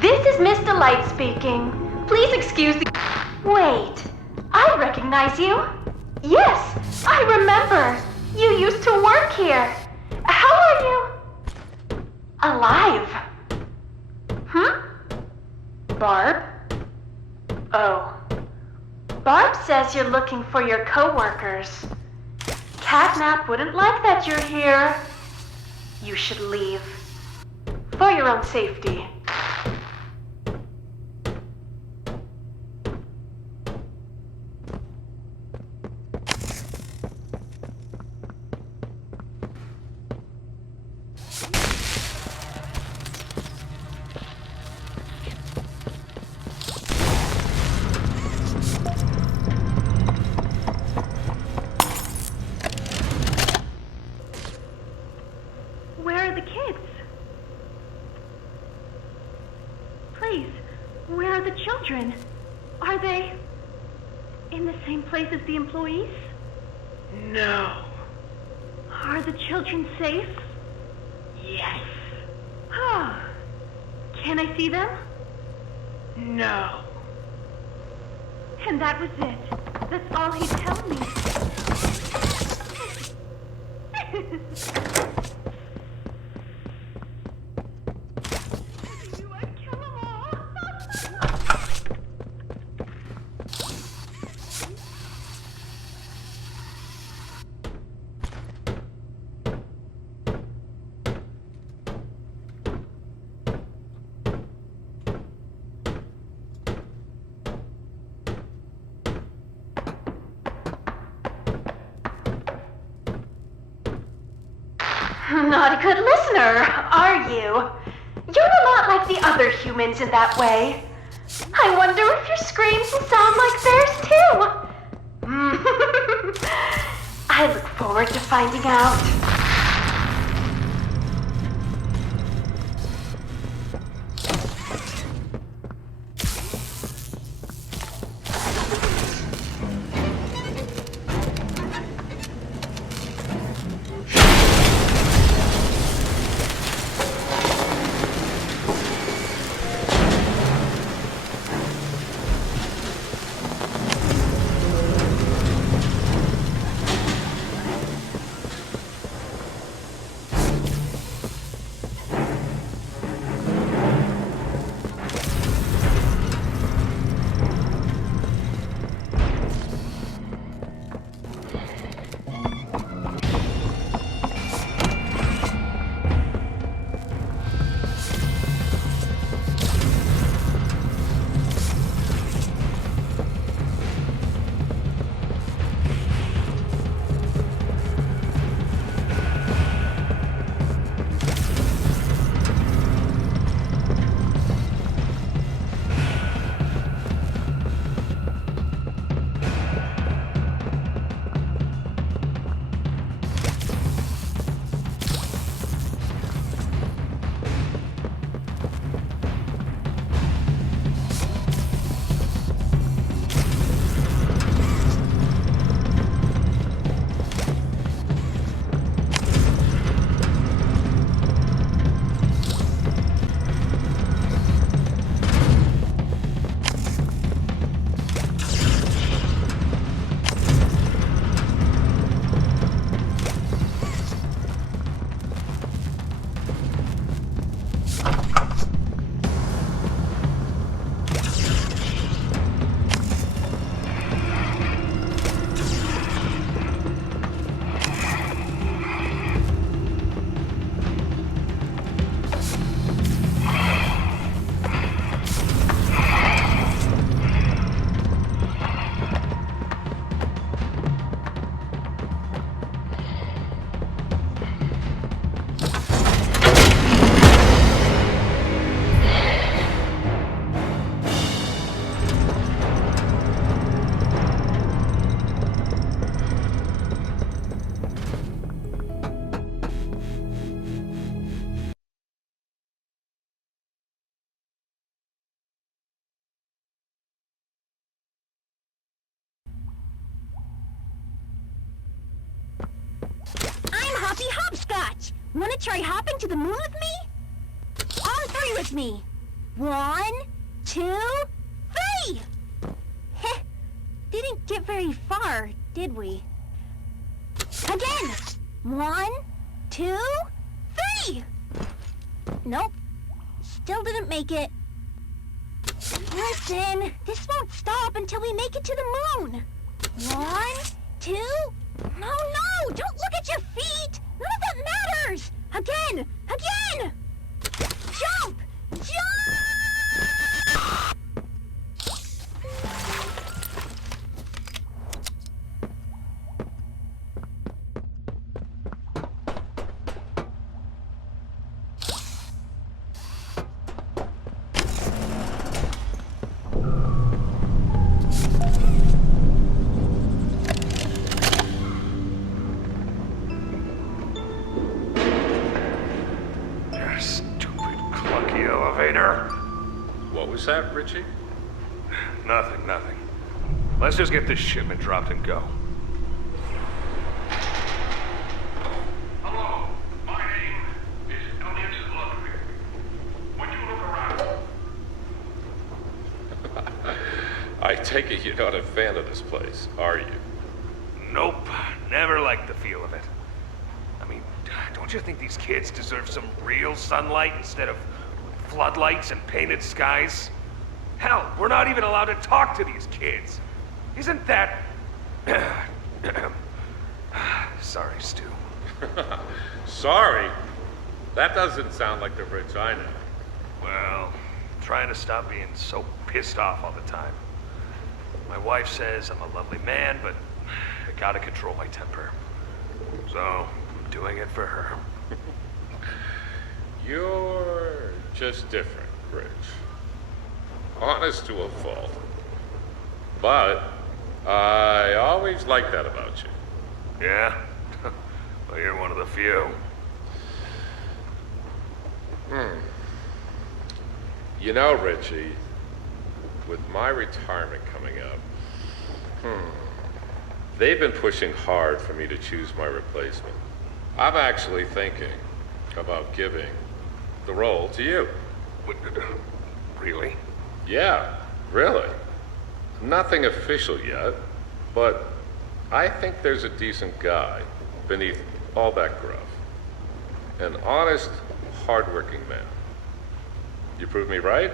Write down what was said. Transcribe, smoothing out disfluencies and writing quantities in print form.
This is Miss Delight speaking. Please excuse the... Wait, I recognize you. Yes, I remember. You used to work here. How are you? Alive. Barb? Oh. Barb says you're looking for your co-workers. Catnap wouldn't like that you're here. You should leave. For your own safety. Where are the kids? Please, where are the children? Are they in the same place as the employees? No. Are the children safe? Yes. Ah. Can I see them? No. And that was it. That's all he'd tell me. I'd kill 'em all. Not a good listener, are you? You're a lot like the other humans in that way. I wonder if your screams will sound like theirs too. I look forward to finding out. Hoppy Hopscotch! Wanna try hopping to the moon with me? On 3 with me! 1, 2, 3! Heh, didn't get very far, did we? Again! 1, 2, 3! Nope, still didn't make it. Listen, this won't stop until we make it to the moon. 1, 2... No, don't look at your feet! None of that matters! Again! Jump! Stupid, clunky elevator. What was that, Richie? Nothing. Let's just get this shipment dropped and go. Hello, my name is Elliot Ludwig. When you look around, I take it you're not a fan of this place, are you? Nope, never liked the feel of it. I mean, don't you think these kids deserve some real sunlight instead of floodlights and painted skies? Hell, we're not even allowed to talk to these kids. Isn't that... Sorry, Stu. Sorry? That doesn't sound like the Rich I know. Well, trying to stop being so pissed off all the time. My wife says I'm a lovely man, but I gotta control my temper. So, I'm doing it for her. You're just different, Rich. Honest to a fault. But I always liked that about you. Yeah? Well, you're one of the few. You know, Richie, with my retirement coming up, they've been pushing hard for me to choose my replacement. I'm actually thinking about giving the role to you. Really? Yeah, really. Nothing official yet, but I think there's a decent guy beneath all that gruff. An honest, hardworking man. You prove me right?